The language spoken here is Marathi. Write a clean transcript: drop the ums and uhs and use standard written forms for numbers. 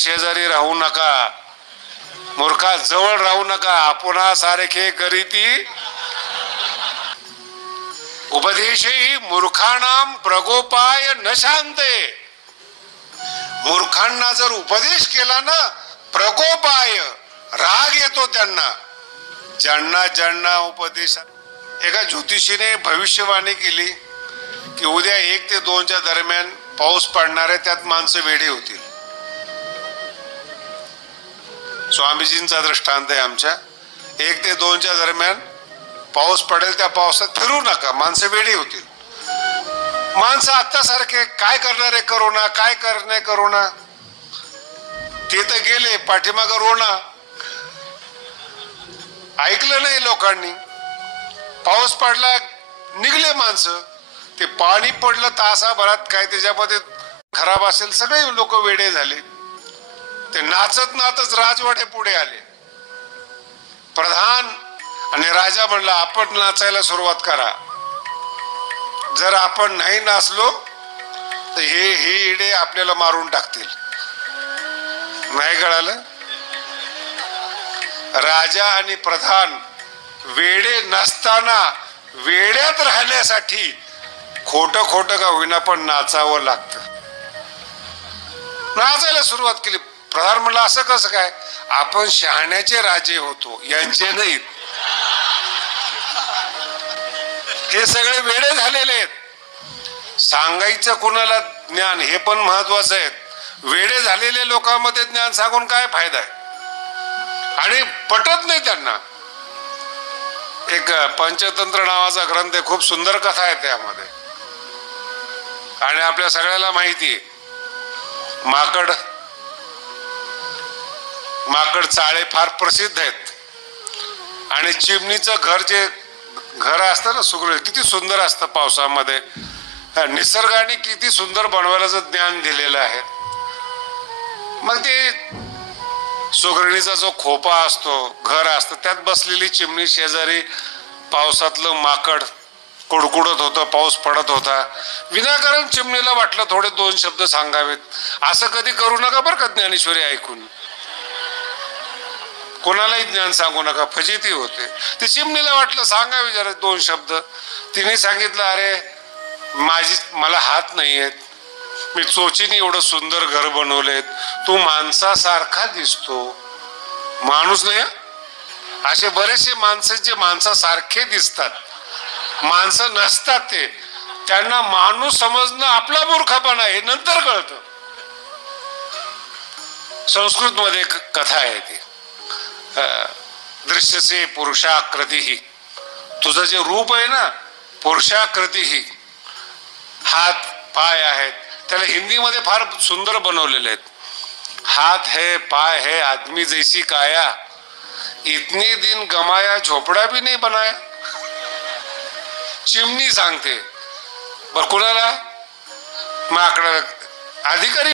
शेजारी राहू नका, मूर्खा जवळ राहू नका, आपणा सारखे करीती उपदेशही मूर्खाणाम प्रगोपाय न शांते. मूर्खांना जर उपदेश केला ना, प्रगोपाय राग येतो त्यांना. ज्यांना ज्यांना उपदेश. एका ज्योतिषीने भविष्यवाणी केली की उद्या 1 ते 2च्या दरम्यान पाऊस पडणार आहे, त्यात माणसं वेडे होतील. स्वामीजींचा दृष्टांत आहे आमच्या. 1 ते 2च्या दरम्यान पाऊस पडेल, त्या पावसात फिरू नका, माणसं वेडी होतील. माणसं आता सारखे काय करणार आहे करोना, काय करणे करोना, ते तर गेले, पाठीमागं रोना. ऐकलं नाही लोकांनी. पाऊस पडला, निघले माणसं. ते पाणी पडलं तासाभरात, काय त्याच्यामध्ये खराब असेल, सगळे लोक वेडे झाले. ते नाचत नाचत राजवाडे पुढे आले. प्रधान आणि राजा म्हणला आपण नाचायला सुरुवात करा. जर आपण नाही नाचलो तर हे इडे आपल्याला मारून टाकतील. नाही कळालं? राजा आणि प्रधान वेडे नसताना वेड्यात राहण्यासाठी खोटं खोटं का होईना पण नाचावं लागतं. नाचायला सुरुवात केली. प्रधान म्हणला असं कसं काय? आपण शहाण्याचे राजे होतो, यांचे नाहीत. हे सगळे वेडे झालेले आहेत. सांगायचं कुणाला ज्ञान हे पण महत्वाचं आहे. वेडे झालेल्या लोकांमध्ये ज्ञान सांगून काय फायदा आहे? आणि पटत नाही त्यांना. एक पंचतंत्र नावाचा ग्रंथ आहे, खूप सुंदर कथा आहे त्यामध्ये. आणि आपल्या सगळ्याला माहिती आहे, माकड चाळे फार प्रसिद्ध आहेत. आणि चिमणीचं घर, जे घर असतं ना सुगरण, किती सुंदर असतं पावसामध्ये. निसर्गाने किती सुंदर बनवायला ज्ञान दिलेलं आहे. मग ते सुगरणीचा जो खोपा असतो, घर असतं, त्यात बसलेली चिमणी शेजारी पावसातलं माकड कुडकुडत होतं, पाऊस पडत होता. विनाकारण चिमणीला वाटलं थोडे 2 शब्द सांगावेत. असं कधी करू नका बरं का ज्ञानेश्वरी ऐकून. कोणालाही ज्ञान सांगू नका, फजिती होते. ते चिमणीला वाटलं सांगावे जरा 2 शब्द. तिने सांगितलं, अरे मला हात नाही आहेत, मी चोचीने एवढं सुंदर घर बनवलेत, तू माणसासारखा दिसतो. माणूस नाही, असे बरेचसे माणसं जे माणसासारखे दिसतात, माणसं नसतात, ते त्यांना माणूस समजणं आपला मूर्खपणा आहे, नंतर कळतं. संस्कृत मध्ये कथा आहे ती, दृश्यसे पुरुषाकृती. तुझं जे रूप आहे ना, पुरुषाकृती, हात पाय आहेत, त्याला हिंदीमध्ये फार सुंदर बनवलेले आहेत. हाथ है पाय है आदमी जैसी काया, इतने दिन गमाया झोपड़ा भी नहीं बनाया. चिमणी सांगते. बर कुणाला? माकडाला. अधिकारी